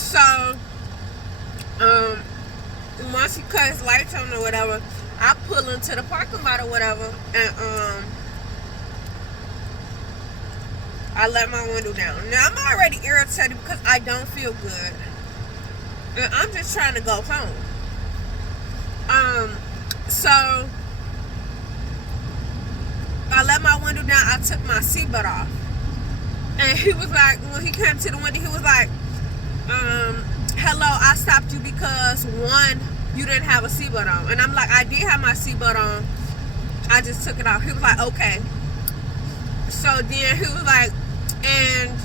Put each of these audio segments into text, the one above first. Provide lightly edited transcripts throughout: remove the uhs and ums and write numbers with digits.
So, once he cut his lights on or whatever, I pull into the parking lot or whatever, and I let my window down. Now I'm already irritated because I don't feel good, and I'm just trying to go home. So I let my window down. I took my seatbelt off, and he was like, when he came to the window, he was like, hello, I stopped you because one, you didn't have a seatbelt on. And I'm like, I did have my seatbelt on, I just took it off. He was like, okay. So then he was like, and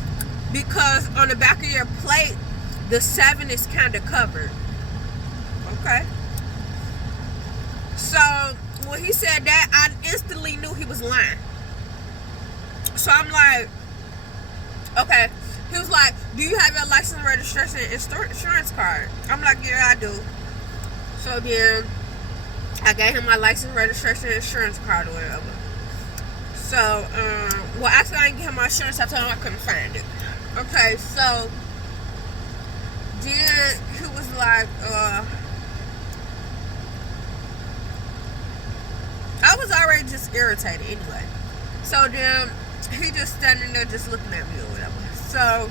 because on the back of your plate, the 7 is kind of covered. Okay. So when he said that, I instantly knew he was lying. So I'm like, okay. He was like, do you have your license, registration, and insurance card? I'm like, yeah, I do. So then I gave him my license, registration, and insurance card or whatever. So, well, actually, I didn't give him my insurance. I told him I couldn't find it. Okay, so then he was like, I was already just irritated anyway. So then he just standing there just looking at me or whatever. So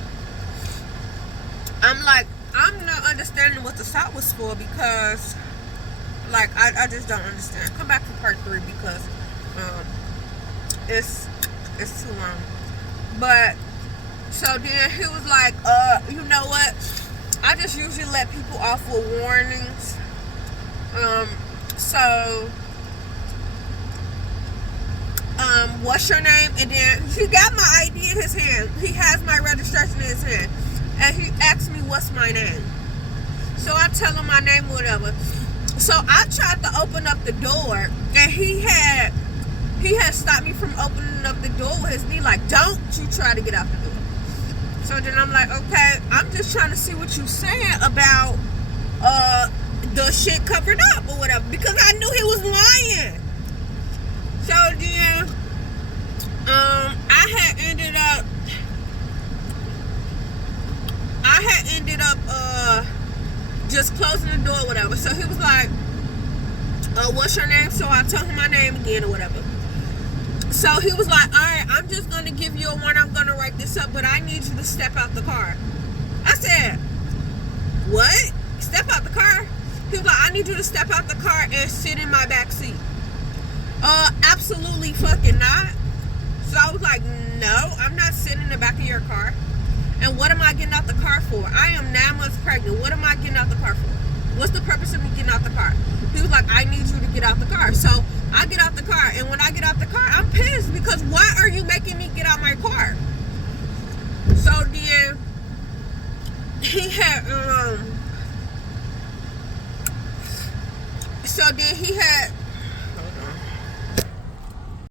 I'm like, I'm not understanding what the stop was for because, like, I just don't understand. Come back for part 3 because it's too long. But so then he was like, you know what? I just usually let people off with warnings. So what's your name? And then he got my ID in his hand. He has my registration in his hand. And he asked me what's my name. So I tell him my name, whatever. So I tried to open up the door, and he had stopped me from opening up the door with his knee, like, don't you try to get out the door. So then I'm like, okay, I'm just trying to see what you saying about the shit covered up or whatever, because I knew he was lying. So then I had ended up just closing the door or whatever. So he was like, what's your name? So I told him my name again or whatever. So he was like, alright, I'm just going to give you a warning. I'm going to write this up, but I need you to step out the car. I said, what? Step out the car? He was like, I need you to step out the car and sit in my back seat. Absolutely fucking not. So I was like, no, I'm not sitting in the back of your car. And what am I getting out the car for? I am 9 months pregnant. What am I getting out the car for? What's the purpose of me getting out the car? He was like, I need you to get out the car. So I get out the car, and when I get out the car, I'm pissed because why are you making me get out my car? So then he had